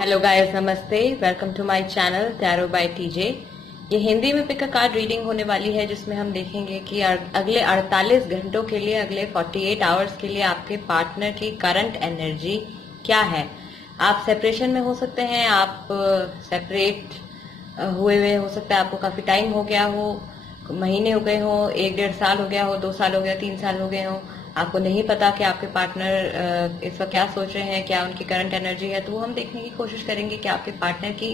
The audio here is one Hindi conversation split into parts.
हेलो गाइस, नमस्ते। Welcome to my channel tarot by TJ. ये हिंदी में पिक अ कार्ड रीडिंग होने वाली है, जिसमें हम देखेंगे कि अगले 48 घंटों के लिए, अगले 48 आवर्स के लिए आपके पार्टनर की करंट एनर्जी क्या है। आप सेपरेशन में हो सकते हैं, आप सेपरेट हुए हो सकता है, आपको काफी टाइम हो गया हो, महीने हो गए हो, 1-1.5 साल हो गया हो, 2 साल हो गया, 3 साल हो गए हो। आपको नहीं पता कि आपके पार्टनर इस वक्त क्या सोच रहे हैं, क्या उनकी करंट एनर्जी है। तो वो हम देखने की कोशिश करेंगे कि आपके पार्टनर की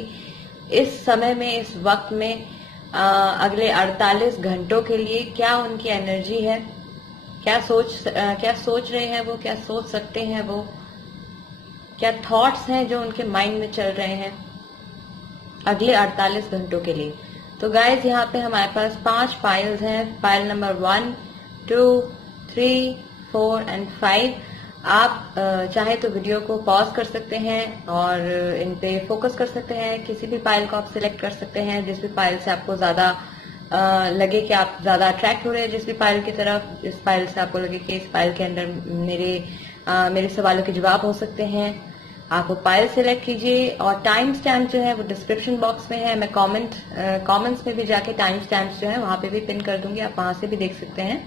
इस समय में, इस वक्त में, अगले 48 घंटों के लिए क्या उनकी एनर्जी है, क्या सोच रहे हैं वो, क्या सोच सकते हैं वो, क्या थॉट्स हैं जो उनके माइंड में चल रहे हैं अगले 48 घंटों के लिए। तो गाइज, यहाँ पे हमारे पास 5 फाइल्स हैं। File number 1, 2, 3, 4 and 5। आप चाहे तो वीडियो को पॉज कर सकते हैं और इन पे फोकस कर सकते हैं। किसी भी फाइल को आप सिलेक्ट कर सकते हैं, जिस भी फाइल से आपको ज्यादा लगे कि आप ज्यादा अट्रैक्ट हो रहे हैं जिस भी फाइल की तरफ, जिस फाइल से आपको लगे कि इस फाइल के अंदर मेरे सवालों के जवाब हो सकते हैं, आप वो फाइल सिलेक्ट कीजिए। और टाइम स्टैम्प जो है वो डिस्क्रिप्शन बॉक्स में है। मैं कमेंट्स में भी जाके टाइम स्टैम्प जो है वहां पे भी पिन कर दूंगी, आप वहां से भी देख सकते हैं।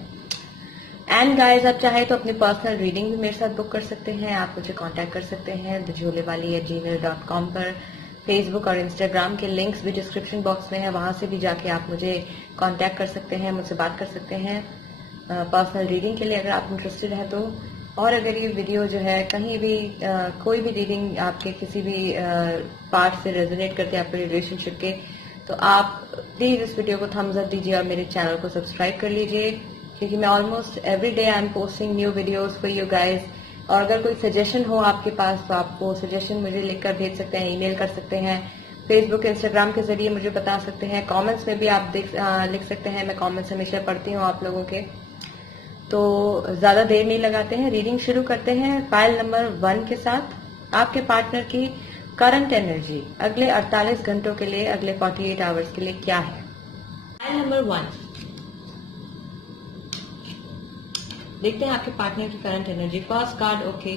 एंड गाइज, आप चाहे तो अपनी पर्सनल रीडिंग भी मेरे साथ बुक कर सकते हैं। आप मुझे कांटेक्ट कर सकते हैं thejholewaali@gmail.com पर। फेसबुक और इंस्टाग्राम के लिंक्स भी डिस्क्रिप्शन बॉक्स में है, वहां से भी जाके आप मुझे कांटेक्ट कर सकते हैं, मुझसे बात कर सकते हैं पर्सनल रीडिंग के लिए, अगर आप इंटरेस्टेड हैं तो। और अगर ये वीडियो जो है कहीं भी कोई भी रीडिंग आपके किसी भी पार्ट से रेजोनेट करते हैं आपके रिलेशनशिप के, तो आप प्लीज इस वीडियो को थम्स अप दीजिए और मेरे चैनल को सब्सक्राइब कर लीजिए, क्योंकि मैं almost every day I am posting new videos for you guys. और अगर कोई सजेशन हो आपके पास तो आप वो सजेशन मुझे लिखकर भेज सकते हैं, ईमेल कर सकते हैं, फेसबुक इंस्टाग्राम के जरिए मुझे बता सकते हैं, कमेंट्स में भी आप लिख सकते हैं। मैं कमेंट्स हमेशा पढ़ती हूँ आप लोगों के। तो ज्यादा देर नहीं लगाते हैं, रीडिंग शुरू करते हैं फाइल नंबर 1 के साथ। आपके पार्टनर की करंट एनर्जी अगले 48 घंटों के लिए, अगले 48 आवर्स के लिए क्या है। फाइल नंबर 1, देखते हैं आपके पार्टनर की current energy. First card, okay,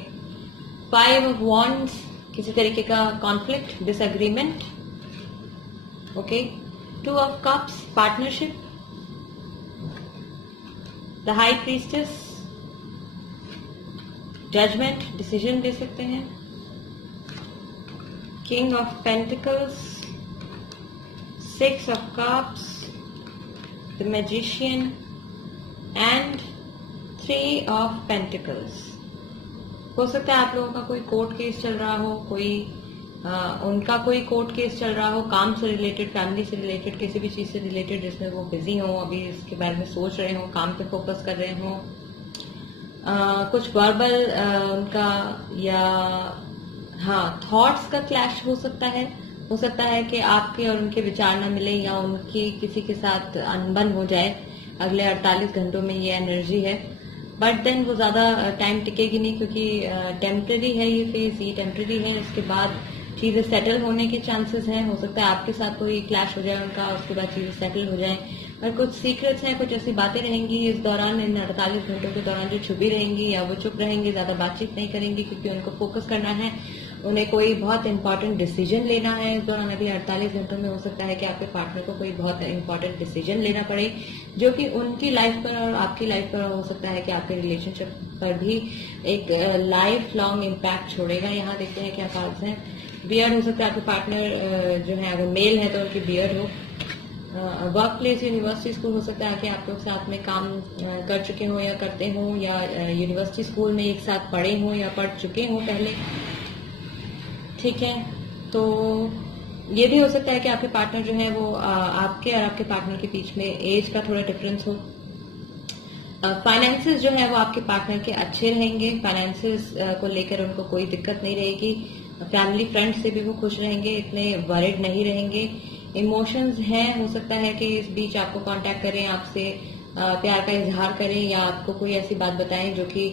5 of wands, किसी तरीके का conflict, disagreement, okay. 2 of cups, partnership, the high priestess, judgement, decision ले सकते हैं, king of pentacles, 6 of cups, the magician and 3 of pentacles. हो सकता है आप लोगों का कोई कोर्ट केस चल रहा हो, उनका कोई कोर्ट केस चल रहा हो, काम से रिलेटेड, फैमिली से रिलेटेड, किसी भी चीज से रिलेटेड जिसमें वो बिजी हो, अभी इसके बारे में सोच रहे हो, काम पे फोकस कर रहे हो। कुछ वर्बल उनका या थॉट्स का क्लैश हो सकता है। हो सकता है कि आपके और उनके विचार न मिले, या उनकी किसी के साथ अनबन हो जाए। अगले 48 घंटों में ये एनर्जी है, बट देन वो ज्यादा टाइम टिकेगी नहीं, क्योंकि टेम्पररी है ये फेज, ये टेम्पररी है। इसके बाद चीजें सेटल होने के चांसेस हैं। हो सकता है आपके साथ कोई क्लैश हो जाए उनका, उसके बाद चीजें सेटल हो जाए। और कुछ सीक्रेट्स हैं, कुछ ऐसी बातें रहेंगी इस दौरान, इन 48 घंटों के दौरान, जो छुपी रहेंगी, या वो चुप रहेंगे, ज्यादा बातचीत नहीं करेंगे, क्योंकि उनको फोकस करना है, उन्हें कोई बहुत इंपॉर्टेंट डिसीजन लेना है इस दौरान। अभी 48 घंटों में हो सकता है कि आपके पार्टनर को कोई बहुत इंपॉर्टेंट डिसीजन लेना पड़े, जो कि उनकी लाइफ पर और आपकी लाइफ पर, हो सकता है कि आपके रिलेशनशिप पर भी एक लाइफ लॉन्ग इम्पैक्ट छोड़ेगा। यहाँ देखते हैं क्या कार्ड्स हैं। बियर्ड, हो सकता है आपके पार्टनर जो है, अगर मेल है तो उनकी बियर्ड हो। वर्क प्लेस, यूनिवर्सिटी, स्कूल, हो सकता है कि आप लोग साथ में काम कर चुके हो या करते हो, या यूनिवर्सिटी स्कूल में एक साथ पढ़े हो या पढ़ चुके हो पहले, ठीक है। तो ये भी हो सकता है कि आपके पार्टनर जो है वो आपके और आपके पार्टनर के बीच में एज का थोड़ा डिफरेंस हो। फाइनेंसेस जो है वो आपके पार्टनर के अच्छे रहेंगे, फाइनेंसेस को लेकर उनको कोई दिक्कत नहीं रहेगी। फैमिली फ्रेंड्स से भी वो खुश रहेंगे, इतने वरिड नहीं रहेंगे। इमोशंस हैं, हो सकता है कि इस बीच आपको कांटेक्ट करें, आपसे प्यार का इजहार करें, या आपको कोई ऐसी बात बताएं जो कि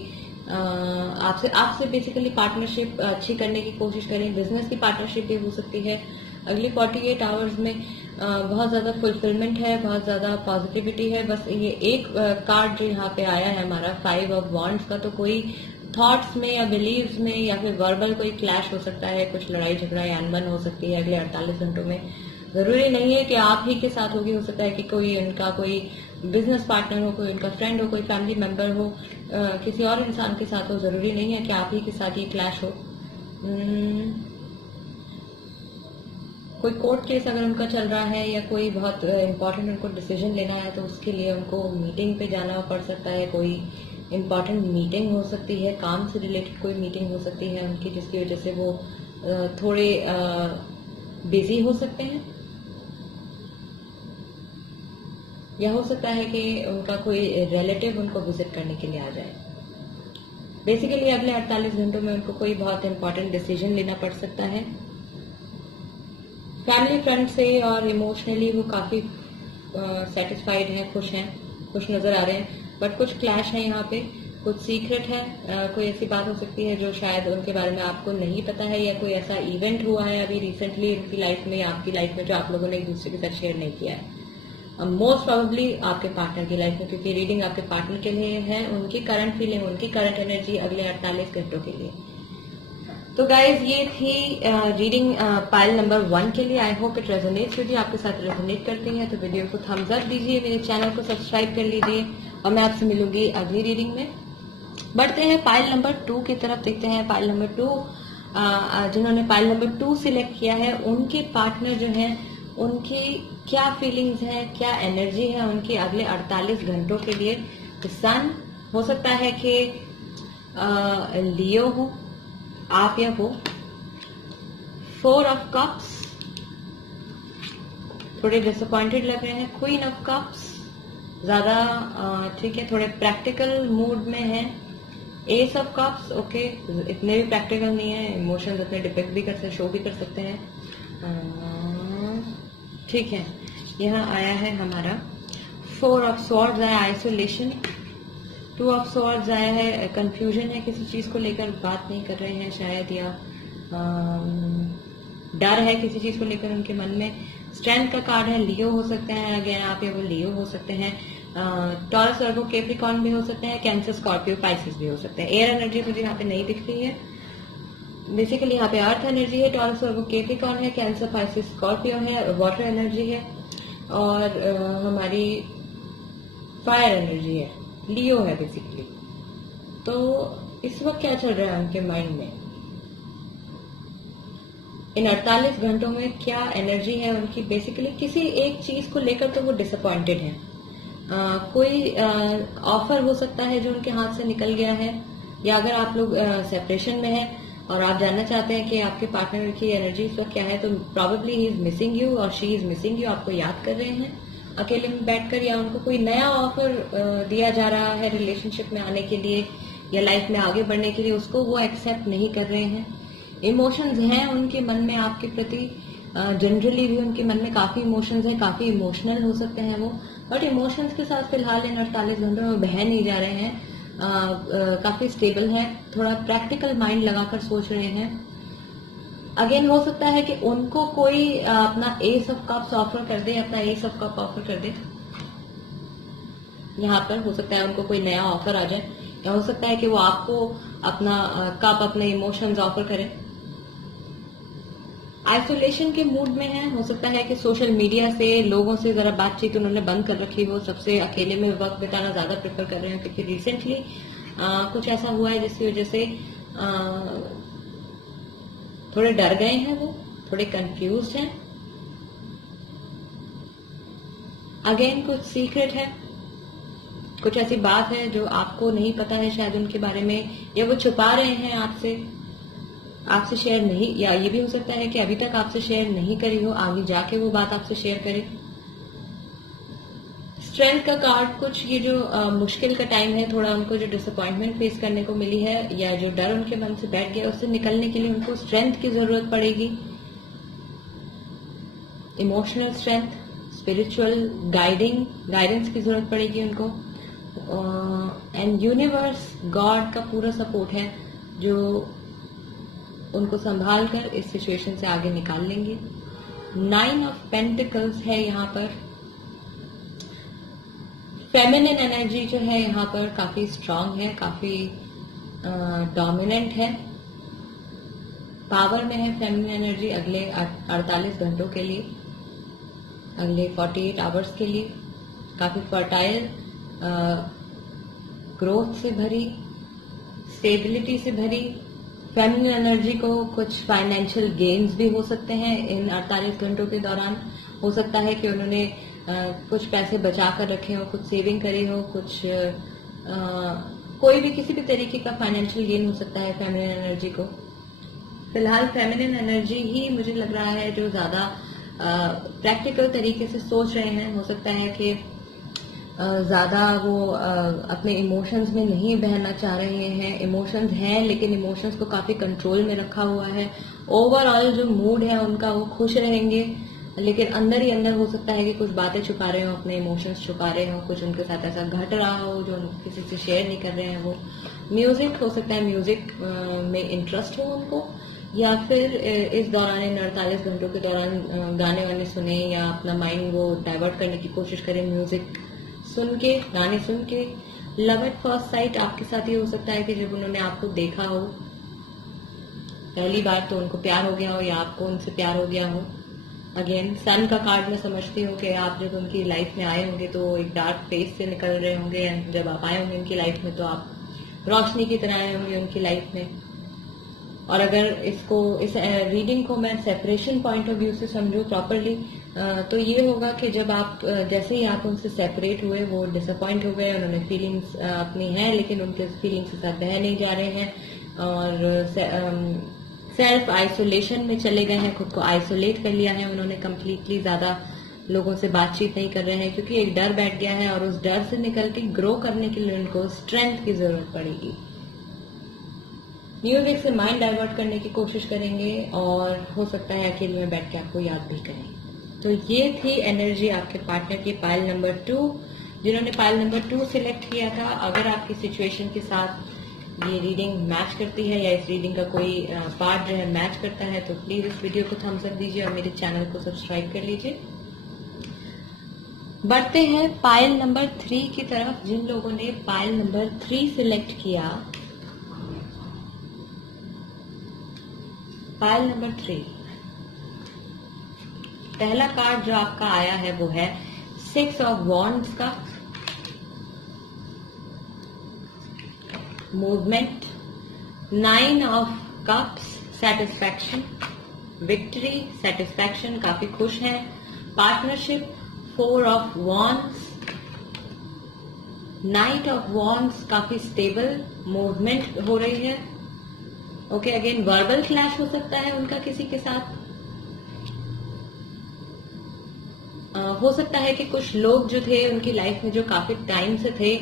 आपसे बेसिकली पार्टनरशिप अच्छी करने की कोशिश करें। बिजनेस की पार्टनरशिप भी हो सकती है। अगले 48 आवर्स में बहुत ज्यादा फुलफिलमेंट है, बहुत ज्यादा पॉजिटिविटी है। बस ये एक कार्ड जो यहाँ पे आया है हमारा 5 ऑफ वॉन्ड्स का, तो कोई थॉट्स में या बिलीव्स में या फिर वर्बल कोई क्लैश हो सकता है, कुछ लड़ाई झगड़ा या अनबन हो सकती है अगले 48 घंटों में। जरूरी नहीं है कि आप ही के साथ होगी, हो सकता है कि कोई इनका कोई बिजनेस पार्टनर हो, कोई इनका फ्रेंड हो, कोई फैमिली मेंबर हो, किसी और इंसान के साथ हो। जरूरी नहीं है कि आप ही के साथ ये क्लैश हो। कोई कोर्ट केस अगर उनका चल रहा है या कोई बहुत इंपॉर्टेंट उनको डिसीजन लेना है तो उसके लिए उनको मीटिंग पे जाना पड़ सकता है। कोई इंपॉर्टेंट मीटिंग हो सकती है, काम से रिलेटेड कोई मीटिंग हो सकती है उनकी, जिसकी वजह से वो थोड़े बिजी हो सकते हैं। या हो सकता है कि उनका कोई रिलेटिव उनको विजिट करने के लिए आ जाए। बेसिकली अगले 48 घंटों में उनको कोई बहुत इंपॉर्टेंट डिसीजन लेना पड़ सकता है। फैमिली फ्रंट से और इमोशनली वो काफी सेटिस्फाइड हैं, खुश नजर आ रहे हैं। बट कुछ क्लैश है यहाँ पे, कुछ सीक्रेट है। कोई ऐसी बात हो सकती है जो शायद उनके बारे में आपको नहीं पता है, या कोई ऐसा इवेंट हुआ है अभी रिसेंटली उनकी लाइफ में या आपकी लाइफ में जो आप लोगों ने एक दूसरे के साथ शेयर नहीं किया है। मोस्ट प्रोबेबली आपके पार्टनर की लाइफ में, क्योंकि रीडिंग आपके पार्टनर के लिए है, उनकी करंट फीलिंग, उनकी करंट एनर्जी अगले 48 घंटों के लिए। तो गाइज ये थी रीडिंग पाइल नंबर 1 के लिए। I hope it resonates with you, आपके साथ रेजोनेट करती है तो वीडियो को थम्स अप दीजिए, मेरे चैनल को सब्सक्राइब कर लीजिए और मैं आपसे मिलूंगी अगली रीडिंग में। बढ़ते हैं पाइल नंबर 2 की तरफ, देखते हैं पाइल नंबर 2। जिन्होंने पाइल नंबर 2 सिलेक्ट किया है उनके पार्टनर जो हैं उनकी क्या फीलिंग्स हैं, क्या एनर्जी है उनकी अगले 48 घंटों के लिए। सन हो सकता है कि लियो हो आप या वो। 4 ऑफ कप्स, थोड़े डिसअपॉइंटेड लग रहे हैं। क्वीन ऑफ कप्स, ज्यादा ठीक है, थोड़े प्रैक्टिकल मूड में है। एस ऑफ कप्स, ओके, इतने भी प्रैक्टिकल नहीं है, इमोशंस अपने डिपेक्ट भी कर सकते, शो भी कर सकते हैं। ठीक है, यहाँ आया है हमारा 4 ऑफ स्वॉर्ड्स आया आइसोलेशन। 2 ऑफ स्वॉर्ड्स आया है कंफ्यूजन है, किसी चीज को लेकर बात नहीं कर रहे हैं शायद, या डर है किसी चीज को लेकर उनके मन में। स्ट्रेंथ का कार्ड है, लियो हो सकते हैं, अगेन आप या वो लियो हो सकते हैं। टॉरस वर्गो कैप्रिकॉर्न भी हो सकते हैं, कैंसर स्कॉर्पियो पाइसेस भी हो सकते हैं। एयर एनर्जी मुझे यहाँ पे नहीं दिख रही है। बेसिकली यहाँ पे अर्थ एनर्जी है, टॉरस वर्गो कैप्रिकॉर्न है, कैंसर पाइसेस स्कॉर्पियो है, वाटर एनर्जी है और हमारी फायर एनर्जी है, लियो है बेसिकली। तो इस वक्त क्या चल रहा है उनके माइंड में, इन 48 घंटों में क्या एनर्जी है उनकी। बेसिकली किसी एक चीज को लेकर तो वो डिसअपॉइंटेड है। कोई ऑफर हो सकता है जो उनके हाथ से निकल गया है, या अगर आप लोग सेपरेशन में हैं और आप जानना चाहते हैं कि आपके पार्टनर की एनर्जी इस वक्त क्या है, तो probably he is missing you और शी इज मिसिंग यू। आपको याद कर रहे हैं अकेले में बैठकर, या उनको कोई नया ऑफर दिया जा रहा है रिलेशनशिप में आने के लिए या लाइफ में आगे बढ़ने के लिए, उसको वो एक्सेप्ट नहीं कर रहे हैं। इमोशंस हैं उनके मन में आपके प्रति, जनरली भी उनके मन में काफी इमोशंस हैं, काफी इमोशनल हो सकते हैं वो, बट इमोशंस के साथ फिलहाल इन 48 घंटों में बह नहीं जा रहे हैं। काफी स्टेबल है, थोड़ा प्रैक्टिकल माइंड लगाकर सोच रहे हैं। अगेन हो सकता है कि उनको कोई अपना एस ऑफ कप्स ऑफर कर दे, अपना एस ऑफ कप ऑफर कर दे। यहाँ पर हो सकता है उनको कोई नया ऑफर आ जाए, या हो सकता है कि वो आपको अपना कप, अपने इमोशंस ऑफर करें। आइसोलेशन के मूड में है, हो सकता है कि सोशल मीडिया से लोगों से जरा बातचीत उन्होंने बंद कर रखी हो, सबसे अकेले में वक्त बिताना ज्यादा प्रेफर कर रहे हैं, क्योंकि रिसेंटली कुछ ऐसा हुआ है जिसकी वजह से थोड़े डर गए हैं वो, थोड़े कंफ्यूज हैं। अगेन कुछ सीक्रेट है, कुछ ऐसी बात है जो आपको नहीं पता है शायद उनके बारे में, या वो छुपा रहे हैं आपसे शेयर नहीं, या ये भी हो सकता है कि अभी तक आपसे शेयर नहीं करी हो, आगे जाके वो बात आपसे शेयर करे। स्ट्रेंथ का कार्ड, कुछ ये जो मुश्किल का टाइम है, थोड़ा उनको जो डिसअपॉइंटमेंट फेस करने को मिली है या जो डर उनके मन से बैठ गया, उससे निकलने के लिए उनको स्ट्रेंथ की जरूरत पड़ेगी। इमोशनल स्ट्रेंथ, स्पिरिचुअल गाइडेंस की जरूरत पड़ेगी उनको। एंड यूनिवर्स, गॉड का पूरा सपोर्ट है जो उनको संभाल कर इस सिचुएशन से आगे निकाल लेंगे। 9 ऑफ पेंटिकल्स है यहाँ पर। फेमिनिन एनर्जी जो है यहाँ पर काफी स्ट्रांग है, काफी डोमिनेंट है, पावर में है फेमिनिन एनर्जी अगले 48 घंटों के लिए, अगले 48 आवर्स के लिए। काफी फर्टाइल, ग्रोथ से भरी, स्टेबिलिटी से भरी। फेमिनिन एनर्जी को कुछ फाइनेंशियल गेन्स भी हो सकते हैं इन 48 घंटों के दौरान। हो सकता है कि उन्होंने कुछ पैसे बचा कर रखे हो, कुछ सेविंग करी हो, कुछ कोई भी किसी भी तरीके का फाइनेंशियल गेन हो सकता है फेमिनिन एनर्जी को। फिलहाल फेमिनिन एनर्जी ही मुझे लग रहा है जो ज्यादा प्रैक्टिकल तरीके से सोच रहे हैं। हो सकता है कि ज्यादा वो अपने इमोशंस में नहीं बहना चाह रहे हैं। इमोशंस हैं लेकिन इमोशंस को काफी कंट्रोल में रखा हुआ है। ओवरऑल जो मूड है उनका, वो खुश रहेंगे, लेकिन अंदर ही अंदर हो सकता है कि कुछ बातें छुपा रहे हो, अपने इमोशंस छुपा रहे हो, कुछ उनके साथ ऐसा घट रहा हो जो किसी से शेयर नहीं कर रहे हैं। वो म्यूजिक हो सकता है, म्यूजिक में इंटरेस्ट हो उनको, या फिर इस दौरान इन 48 घंटों के दौरान गाने वाने सुने या अपना माइंड वो डाइवर्ट करने की कोशिश करें म्यूजिक सुन के, गाने सुन के। लव एट फर्स्ट साइट आपके साथ ये हो सकता है कि जब उन्होंने आपको देखा हो पहली बार तो उनको प्यार हो गया हो, या आपको उनसे प्यार हो गया हो। अगेन सन का कार्ड मैं समझती हूँ कि आप जब उनकी लाइफ में आए होंगे तो एक डार्क फेस से निकल रहे होंगे, जब आप आए होंगे उनकी लाइफ में तो आप रोशनी की तरह आए होंगे उनकी लाइफ में। और अगर इस रीडिंग को मैं सेपरेशन पॉइंट ऑफ व्यू से समझूं प्रॉपरली, तो ये होगा कि जब आप जैसे ही आप उनसे सेपरेट हुए, वो डिसअपॉइंट हो गए, उन्होंने फीलिंग्स अपनी हैं लेकिन उनके फीलिंग्स के साथ बह नहीं जा रहे हैं, और सेल्फ आइसोलेशन में चले गए हैं, खुद को आइसोलेट कर लिया है उन्होंने कंप्लीटली, ज्यादा लोगों से बातचीत नहीं कर रहे हैं क्योंकि एक डर बैठ गया है और उस डर से निकल के ग्रो करने के लिए उनको स्ट्रेंथ की जरूरत पड़ेगी। म्यूजिक से माइंड डाइवर्ट करने की कोशिश करेंगे और हो सकता है अकेले में बैठ के आपको याद भी करें। तो ये थी एनर्जी आपके पार्टनर की पाइल नंबर 2। जिन्होंने पाइल नंबर 2 सिलेक्ट किया था, अगर आपकी सिचुएशन के साथ ये रीडिंग मैच करती है या इस रीडिंग का कोई पार्ट जो है मैच करता है, तो प्लीज इस वीडियो को थम्स अप दीजिए और मेरे चैनल को सब्सक्राइब कर लीजिए। बढ़ते हैं पाइल नंबर 3 की तरफ। जिन लोगों ने पाइल नंबर 3 सिलेक्ट किया, पाइल नंबर 3, पहला कार्ड जो आपका आया है वो है 6 ऑफ वॉन्ड्स का movement, 9 of cups satisfaction, victory satisfaction, काफी खुश हैं, partnership, 4 of wands, night of wands, काफी स्टेबल मूवमेंट हो रही है। ओके, अगेन वर्बल क्लैश हो सकता है उनका किसी के साथ। हो सकता है कि कुछ लोग जो थे उनकी लाइफ में जो काफी टाइम से थे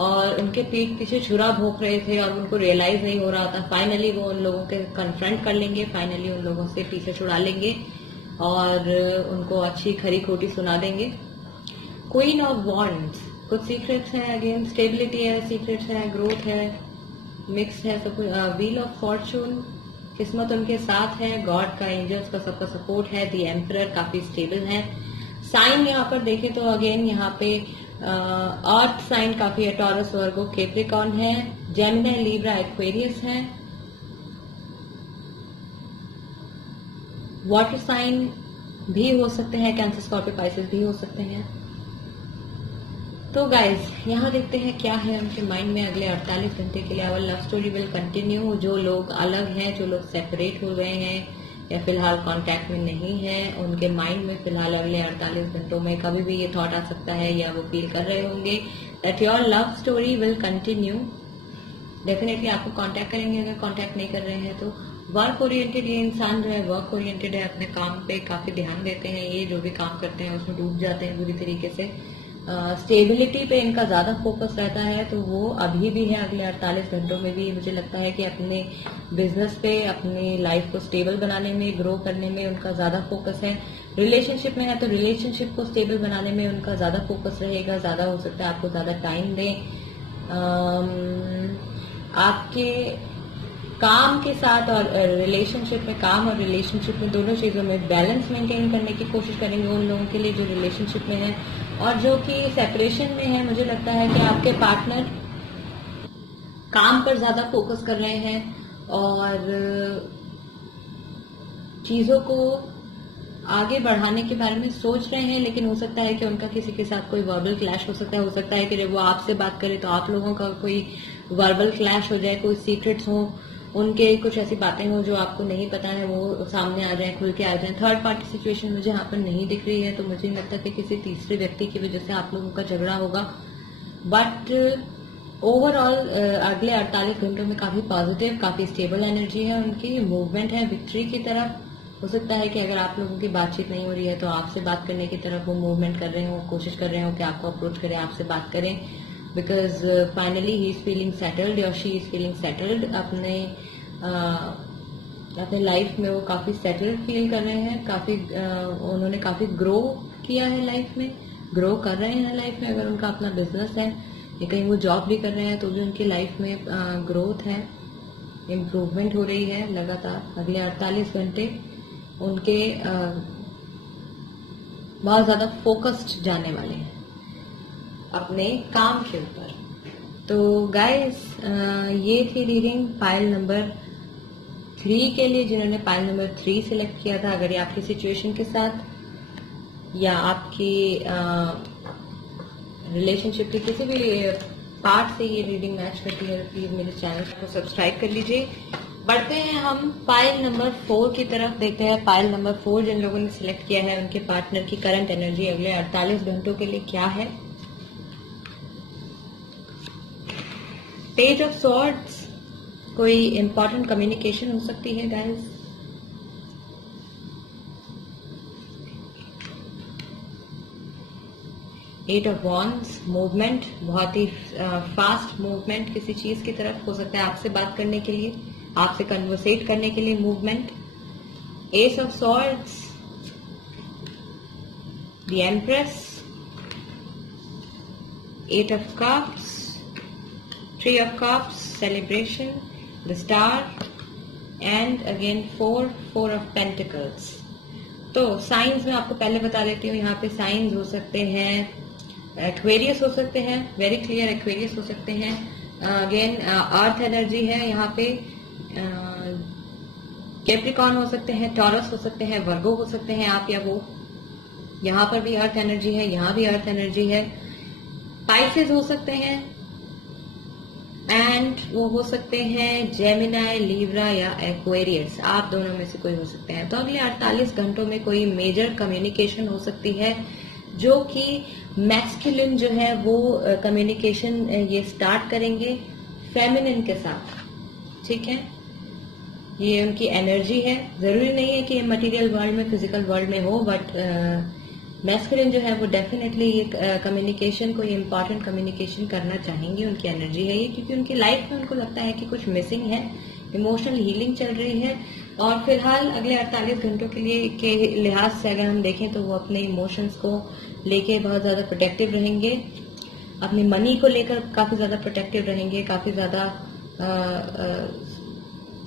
और उनके पीठ पीछे छुरा भोंक रहे थे और उनको रियलाइज नहीं हो रहा था, फाइनली वो उन लोगों के कन्फ्रंट कर लेंगे, फाइनली उन लोगों से पीछे छुड़ा लेंगे और उनको अच्छी खरी खोटी सुना देंगे। क्वीन ऑफ वॉन्ड्स, कुछ सीक्रेट्स हैं, अगेन स्टेबिलिटी है, सीक्रेट्स है, ग्रोथ है, मिक्स है सब कुछ। व्हील ऑफ फॉर्चून, किस्मत उनके साथ है, गॉड का, एंजल्स का, सबका सपोर्ट है। द एम्परर, काफी स्टेबल है। साइन यहाँ पर देखें तो अगेन यहाँ पे अर्थ साइन काफी है, टॉरस, वर्गो, कैप्रिकॉर्न है, जेमिनी, लिब्रा, एक्वेरियस है। वाटर साइन भी हो सकते हैं, कैंसर, स्कॉर्पियो, पाइसेस भी हो सकते हैं। तो गाइज यहाँ देखते हैं क्या है उनके माइंड में अगले 48 घंटे के लिए। Our love story will continue. जो लोग अलग हैं, जो लोग सेपरेट हो गए हैं या फिलहाल कांटेक्ट में नहीं है, उनके माइंड में फिलहाल अगले 48 घंटों में कभी भी ये थॉट आ सकता है या वो फील कर रहे होंगे that your love story will continue. Definitely आपको कांटेक्ट करेंगे अगर कांटेक्ट नहीं कर रहे हैं तो। वर्क ओरिएंटेड ये इंसान जो है वर्क ओरिएंटेड है, अपने काम पे काफी ध्यान देते हैं, ये जो भी काम करते हैं उसमें डूब जाते हैं पूरी तरीके से। स्टेबिलिटी पे इनका ज्यादा फोकस रहता है, तो वो अभी भी है, अगले 48 घंटों में भी मुझे लगता है कि अपने बिजनेस पे, अपनी लाइफ को स्टेबल बनाने में, ग्रो करने में उनका ज्यादा फोकस है। रिलेशनशिप में है तो रिलेशनशिप को स्टेबल बनाने में उनका ज्यादा फोकस रहेगा, ज्यादा हो सकता है आपको ज्यादा टाइम दें। आपके काम के साथ और रिलेशनशिप में, काम और रिलेशनशिप में दोनों चीजों में बैलेंस मेंटेन करने की कोशिश करेंगे उन लोगों के लिए जो रिलेशनशिप में है। और जो कि सेपरेशन में है, मुझे लगता है कि आपके पार्टनर काम पर ज्यादा फोकस कर रहे हैं और चीजों को आगे बढ़ाने के बारे में सोच रहे हैं, लेकिन हो सकता है कि उनका किसी के साथ कोई वर्बल क्लैश हो सकता है कि जब वो आपसे बात करे तो आप लोगों का कोई वर्बल क्लैश हो जाए, कोई सीक्रेट्स हो, उनके कुछ ऐसी बातें हो जो आपको नहीं पता है वो सामने आ जाए, खुल के आ जाए। थर्ड पार्टी सिचुएशन मुझे यहाँ पर नहीं दिख रही है, तो मुझे लगता है कि किसी तीसरे व्यक्ति की वजह से आप लोगों का झगड़ा होगा। बट ओवरऑल अगले 48 घंटों में काफी पॉजिटिव, काफी स्टेबल एनर्जी है, उनकी मूवमेंट है विक्ट्री की तरफ। हो सकता है कि अगर आप लोगों की बातचीत नहीं हो रही है तो आपसे बात करने की तरफ वो मूवमेंट कर रहे हो, कोशिश कर रहे हो कि आपको अप्रोच करें, आपसे बात करें, because finally he is feeling settled और शी इज फीलिंग सेटल्ड। अपने लाइफ में वो काफी सेटल्ड फील कर रहे हैं, काफी उन्होंने काफी ग्रो किया है लाइफ में, ग्रो कर रहे हैं लाइफ में। अगर उनका अपना बिजनेस है या कहीं वो जॉब भी कर रहे हैं तो भी उनकी लाइफ में ग्रोथ है, इम्प्रूवमेंट हो रही है लगातार। अगले 48 घंटे उनके बहुत ज्यादा फोकस्ड जाने वाले हैं अपने काम के ऊपर। तो गाइस ये थी रीडिंग पाइल नंबर 3 के लिए, जिन्होंने पाइल नंबर 3 सिलेक्ट किया था। अगर ये आपकी सिचुएशन के साथ या आपकी रिलेशनशिप के किसी भी पार्ट से ये रीडिंग मैच करती है तो प्लीज मेरे चैनल को सब्सक्राइब कर लीजिए। बढ़ते हैं हम पाइल नंबर 4 की तरफ, देखते हैं पाइल नंबर 4 जिन लोगों ने सिलेक्ट किया है उनके पार्टनर की करंट एनर्जी अगले 48 घंटों के लिए क्या है। पेज ऑफ सॉर्ड्स, कोई इंपॉर्टेंट कम्युनिकेशन हो सकती है guys. Eight of wands, movement, बहुत ही फास्ट मूवमेंट किसी चीज की तरफ, हो सकता है आपसे बात करने के लिए, आपसे कन्वर्सेट करने के लिए movement. Ace of swords, the empress, eight of cups, three of cups, celebration, the star and again four of pentacles. तो साइंस में आपको पहले बता देती हूँ, यहाँ पे साइंस हो सकते हैं एक्वेरियस हो सकते हैं, वेरी क्लियर एक्वेरियस हो सकते हैं। अगेन अर्थ एनर्जी है यहाँ पे, कैप्रिकॉर्न हो सकते हैं, टॉरस हो सकते हैं, वर्गो हो सकते हैं आप या वो। यहाँ पर भी अर्थ एनर्जी है, यहाँ भी अर्थ एनर्जी है। पाइसेस हो सकते हैं एंड वो हो सकते हैं जेमिनाई, लीब्रा या एक्वेरियस, आप दोनों में से कोई हो सकते हैं। तो अगले 48 घंटों में कोई मेजर कम्युनिकेशन हो सकती है जो कि मैस्कुलिन जो है वो कम्युनिकेशन ये स्टार्ट करेंगे फेमिनिन के साथ, ठीक है। ये उनकी एनर्जी है, जरूरी नहीं है कि मटेरियल वर्ल्ड में, फिजिकल वर्ल्ड में हो, बट मैस्कुलिन जो है वो डेफिनेटली ये कम्युनिकेशन, कोई इंपॉर्टेंट कम्युनिकेशन करना चाहेंगे, उनकी एनर्जी है ये, क्योंकि उनकी लाइफ में उनको लगता है कि कुछ मिसिंग है, इमोशनल हीलिंग चल रही है। और फिलहाल अगले 48 घंटों के लिए के लिहाज से अगर हम देखें तो वो अपने इमोशंस को लेके बहुत ज्यादा प्रोटेक्टिव रहेंगे, अपनी मनी को लेकर काफी ज्यादा प्रोटेक्टिव रहेंगे, काफी ज्यादा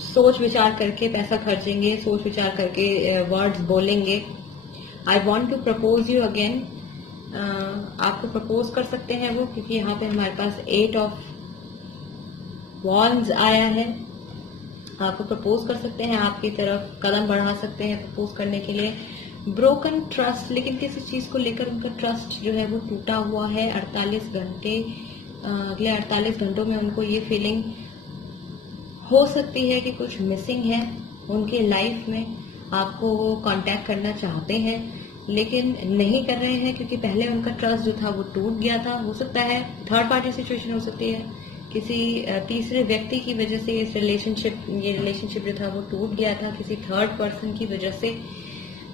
सोच विचार करके पैसा खर्चेंगे, सोच विचार करके वर्ड्स बोलेंगे। I want to propose you again, आपको प्रपोज कर सकते हैं वो, क्योंकि यहाँ पे हमारे पास 8 ऑफ वॉन्ड्स आया है। आपको प्रपोज कर सकते हैं, आपकी तरफ कदम बढ़ा सकते हैं प्रपोज करने के लिए। ब्रोकन ट्रस्ट, लेकिन किसी चीज को लेकर उनका ट्रस्ट जो है वो टूटा हुआ है। 48 घंटे, अगले 48 घंटों में उनको ये फीलिंग हो सकती है कि कुछ मिसिंग है उनके लाइफ में। आपको वो कांटेक्ट करना चाहते हैं लेकिन नहीं कर रहे हैं, क्योंकि पहले उनका ट्रस्ट जो था वो टूट गया था। हो सकता है थर्ड पार्टी सिचुएशन हो सकती है, किसी तीसरे व्यक्ति की वजह से ये रिलेशनशिप जो था वो टूट गया था, किसी थर्ड पर्सन की वजह से।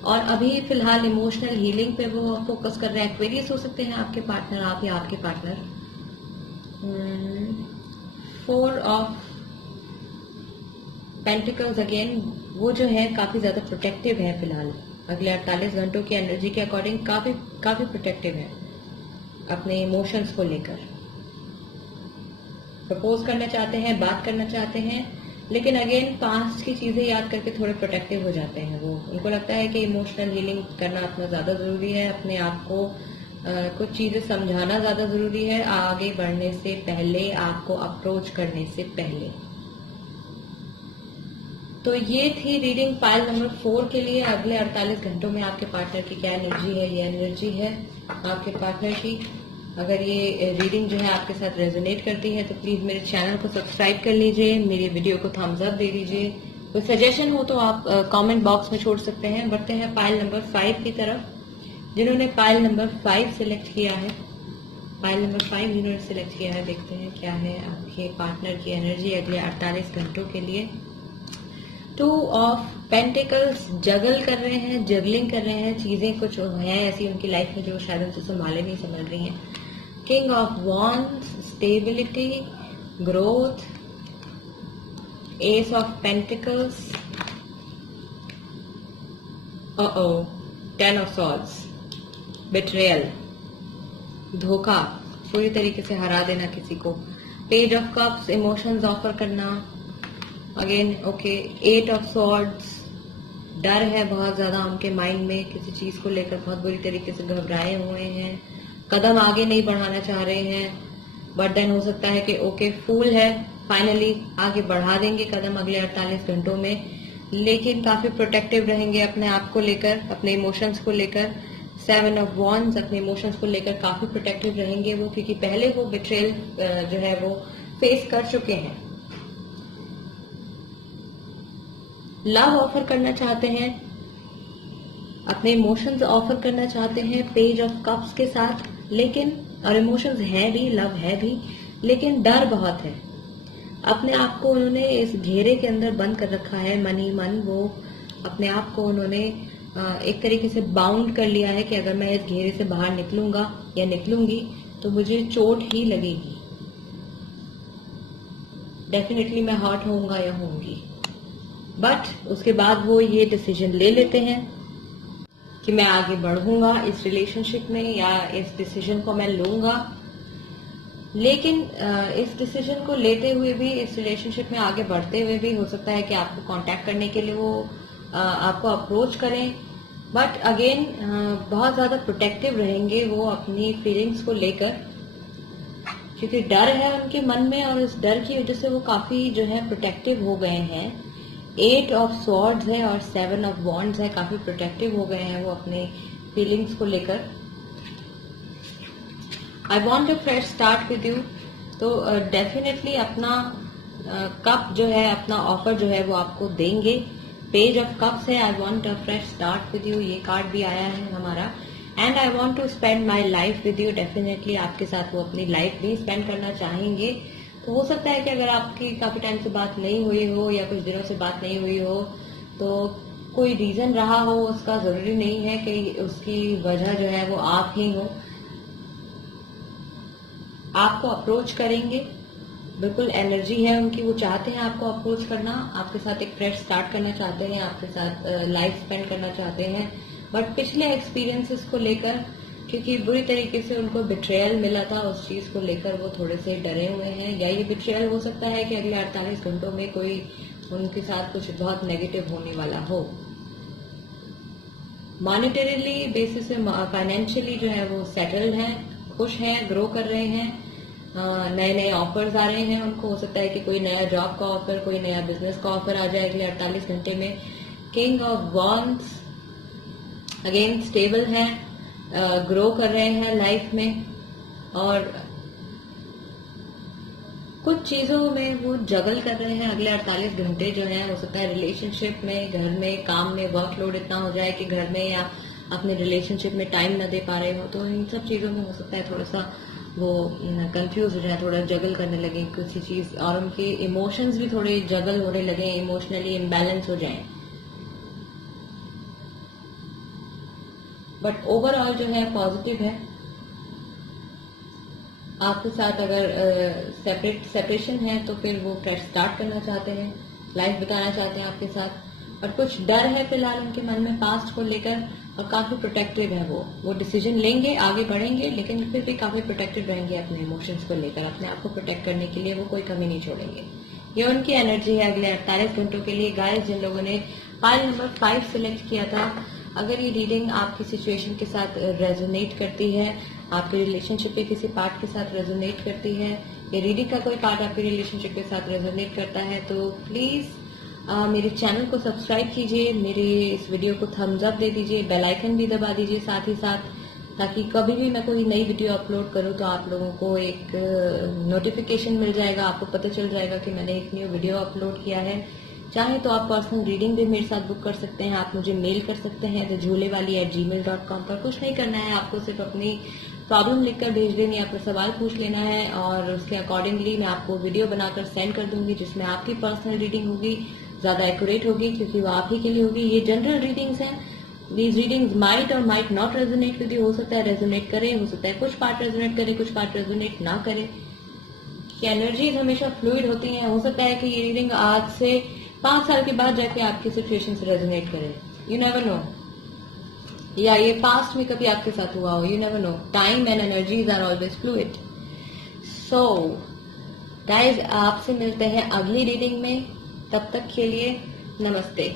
और अभी फिलहाल इमोशनल हीलिंग पे वो फोकस कर रहे हैं। एक्वेरियस हो सकते हैं आपके पार्टनर, आप या आपके पार्टनर। 4 ऑफ पेंटिकल्स अगेन, वो जो है काफी ज्यादा प्रोटेक्टिव है फिलहाल, अगले 48 घंटों की एनर्जी के अकॉर्डिंग काफी प्रोटेक्टिव है अपने इमोशंस को लेकर। प्रपोज करना चाहते हैं, बात करना चाहते हैं, लेकिन अगेन पास्ट की चीजें याद करके थोड़े प्रोटेक्टिव हो जाते हैं वो। उनको लगता है कि इमोशनल हीलिंग करना अपना ज्यादा जरूरी है, अपने आप को कुछ चीजें समझाना ज्यादा जरूरी है आगे बढ़ने से पहले, आपको अप्रोच करने से पहले। तो ये थी रीडिंग पाइल नंबर 4 के लिए। अगले 48 घंटों में आपके पार्टनर की क्या एनर्जी है, ये एनर्जी है आपके पार्टनर की। अगर ये रीडिंग जो है आपके साथ रेजोनेट करती है तो प्लीज मेरे चैनल को सब्सक्राइब कर लीजिए, मेरी वीडियो को थम्स अप दे दीजिए। कोई सजेशन हो तो आप कमेंट बॉक्स में छोड़ सकते हैं। बढ़ते हैं पाइल नंबर 5 की तरफ। जिन्होंने पाइल नंबर 5 सिलेक्ट किया है, पाइल नंबर 5 जिन्होंने सिलेक्ट किया है, देखते हैं क्या है आपके पार्टनर की एनर्जी अगले 48 घंटों के लिए। 2 ऑफ पेंटिकल्स, जगल कर रहे हैं, जगलिंग कर रहे हैं, चीजें कुछ हैं ऐसी उनकी लाइफ में जो शायद उनसे संभाले नहीं, समझ रही हैं। King of wands, stability, growth, S of pentacles, 10 of swords, betrayal, धोखा, पूरी तरीके से हरा देना किसी को। Page of cups, emotions offer करना, अगेन ओके। 8 ऑफ सॉर्ड्स, डर है बहुत ज्यादा उनके माइंड में, किसी चीज को लेकर बहुत बुरी तरीके से घबराए हुए हैं, कदम आगे नहीं बढ़ाना चाह रहे हैं। बट देन हो सकता है कि ओके फूल है, फाइनली आगे बढ़ा देंगे कदम अगले 48 घंटों में, लेकिन काफी प्रोटेक्टिव रहेंगे अपने आप को लेकर, अपने इमोशंस को लेकर। 7 ऑफ वॉन्ड्स, अपने इमोशंस को लेकर काफी प्रोटेक्टिव रहेंगे वो, क्योंकि पहले वो बिट्रेयल जो है वो फेस कर चुके हैं। लव ऑफर करना चाहते हैं, अपने इमोशंस ऑफर करना चाहते हैं पेज ऑफ कप्स के साथ, लेकिन और इमोशंस है भी, लव है भी, लेकिन डर बहुत है। अपने आप को उन्होंने इस घेरे के अंदर बंद कर रखा है, मन ही मन वो अपने आप को उन्होंने एक तरीके से बाउंड कर लिया है कि अगर मैं इस घेरे से बाहर निकलूंगा या निकलूंगी तो मुझे चोट ही लगेगी, डेफिनेटली मैं हर्ट होऊंगा या होंगी। बट उसके बाद वो ये डिसीजन ले लेते हैं कि मैं आगे बढ़ूंगा इस रिलेशनशिप में, या इस डिसीजन को मैं लूंगा। लेकिन इस डिसीजन को लेते हुए भी, इस रिलेशनशिप में आगे बढ़ते हुए भी हो सकता है कि आपको कांटेक्ट करने के लिए वो आपको अप्रोच करें। बट अगेन बहुत ज्यादा प्रोटेक्टिव रहेंगे वो अपनी फीलिंग्स को लेकर, क्योंकि डर है उनके मन में और इस डर की वजह से वो काफी जो है प्रोटेक्टिव हो गए हैं। 8 ऑफ स्वॉर्ड्स है और 7 ऑफ वॉन्ड्स है, काफी प्रोटेक्टिव हो गए हैं वो अपने फीलिंग्स को लेकर। आई want a fresh start with you, तो डेफिनेटली अपना कप जो है, अपना ऑफर जो है वो आपको देंगे। पेज ऑफ कप्स है, I want a fresh start with you, ये कार्ड भी आया है हमारा। And I want to spend my life with you, definitely आपके साथ वो अपनी लाइफ भी स्पेंड करना चाहेंगे। तो हो सकता है कि अगर आपकी काफी टाइम से बात नहीं हुई हो या कुछ दिनों से बात नहीं हुई हो तो कोई रीजन रहा हो, उसका जरूरी नहीं है कि उसकी वजह जो है वो आप ही हो। आपको अप्रोच करेंगे, बिल्कुल एनर्जी है उनकी, वो चाहते हैं आपको अप्रोच करना, आपके साथ एक फ्रेश स्टार्ट करना चाहते हैं, आपके साथ लाइफ स्पेंड करना चाहते हैं। बट पिछले एक्सपीरियंसेस को लेकर, क्योंकि बुरी तरीके से उनको बिट्रेयल मिला था, उस चीज को लेकर वो थोड़े से डरे हुए हैं। या ये बिट्रेयल हो सकता है कि अगले 48 घंटों में कोई उनके साथ कुछ बहुत नेगेटिव होने वाला हो। मॉनिटरीली बेसिस पे, फाइनेंशियली जो है वो सेटल्ड हैं, खुश हैं, ग्रो कर रहे हैं, नए नए ऑफर्स आ रहे हैं उनको। हो सकता है कि कोई नया जॉब का ऑफर, कोई नया बिजनेस का ऑफर आ जाए अगले 48 घंटे में। King of wands, again stable है, ग्रो कर रहे हैं लाइफ में, और कुछ चीजों में वो जगल कर रहे हैं अगले 48 घंटे जो है। हो सकता है रिलेशनशिप में, घर में, काम में वर्कलोड इतना हो जाए कि घर में या अपने रिलेशनशिप में टाइम न दे पा रहे हो, तो इन सब चीजों में हो सकता है थोड़ा सा वो कंफ्यूज हो जाए, थोड़ा जगल करने लगे किसी चीज, और उनके इमोशंस भी थोड़े जगल होने लगे, इमोशनली इम्बैलेंस हो जाए। बट ओवरऑल जो है पॉजिटिव है। आपके साथ अगर सेपरेशन है तो फिर वो फ्रेश स्टार्ट करना चाहते हैं, लाइफ बिताना चाहते हैं आपके साथ। और कुछ डर है फिलहाल उनके मन में पास्ट को लेकर, और काफी प्रोटेक्टिव है वो डिसीजन लेंगे, आगे बढ़ेंगे, लेकिन फिर भी काफी प्रोटेक्टिव रहेंगे अपने इमोशंस को लेकर। अपने आप को प्रोटेक्ट करने के लिए वो कोई कमी नहीं छोड़ेंगे। ये उनकी एनर्जी है अगले 48 घंटों के लिए। गाइस, जिन लोगों ने पाइल नंबर 5 सिलेक्ट किया था, अगर ये रीडिंग आपकी सिचुएशन के साथ रेजोनेट करती है, आपके रिलेशनशिप के किसी पार्ट के साथ रेजोनेट करती है, या रीडिंग का कोई पार्ट आपके रिलेशनशिप के साथ रेजोनेट करता है, तो प्लीज मेरे चैनल को सब्सक्राइब कीजिए, मेरे इस वीडियो को थम्स अप दे दीजिए, बेल आइकन भी दबा दीजिए साथ ही साथ, ताकि कभी भी मैं कोई नई वीडियो अपलोड करूं तो आप लोगों को एक नोटिफिकेशन मिल जाएगा, आपको पता चल जाएगा कि मैंने एक न्यू वीडियो अपलोड किया है। चाहे तो आप पर्सनल रीडिंग भी मेरे साथ बुक कर सकते हैं, आप मुझे मेल कर सकते हैं thejhulewali@gmail.com पर। कुछ नहीं करना है, आपको सिर्फ अपनी प्रॉब्लम लिखकर भेज देनी है, आपको सवाल पूछ लेना है और उसके अकॉर्डिंगली मैं आपको वीडियो बनाकर सेंड कर दूंगी, जिसमें आपकी पर्सनल रीडिंग होगी, ज्यादा एक्यूरेट होगी, क्योंकि वो आप ही के लिए होगी। ये जनरल रीडिंग्स हैं, दीज रीडिंग्स माइट और might not resonate with you. हो सकता है रेजोनेट करे, हो सकता है कुछ पार्ट रेजोनेट करे, कुछ पार्ट रेजोनेट ना करे। कि एनर्जीज हमेशा फ्लूइड होती हैं। हो सकता है कि ये रीडिंग आज से 5 साल के बाद जाके आपकी सिचुएशन से रेजोनेट करे, यू नेवर नो, या ये पास्ट में कभी आपके साथ हुआ हो, you never know. Time and energies are always fluid. So guys, आपसे मिलते हैं अगली रीडिंग में, तब तक के लिए नमस्ते।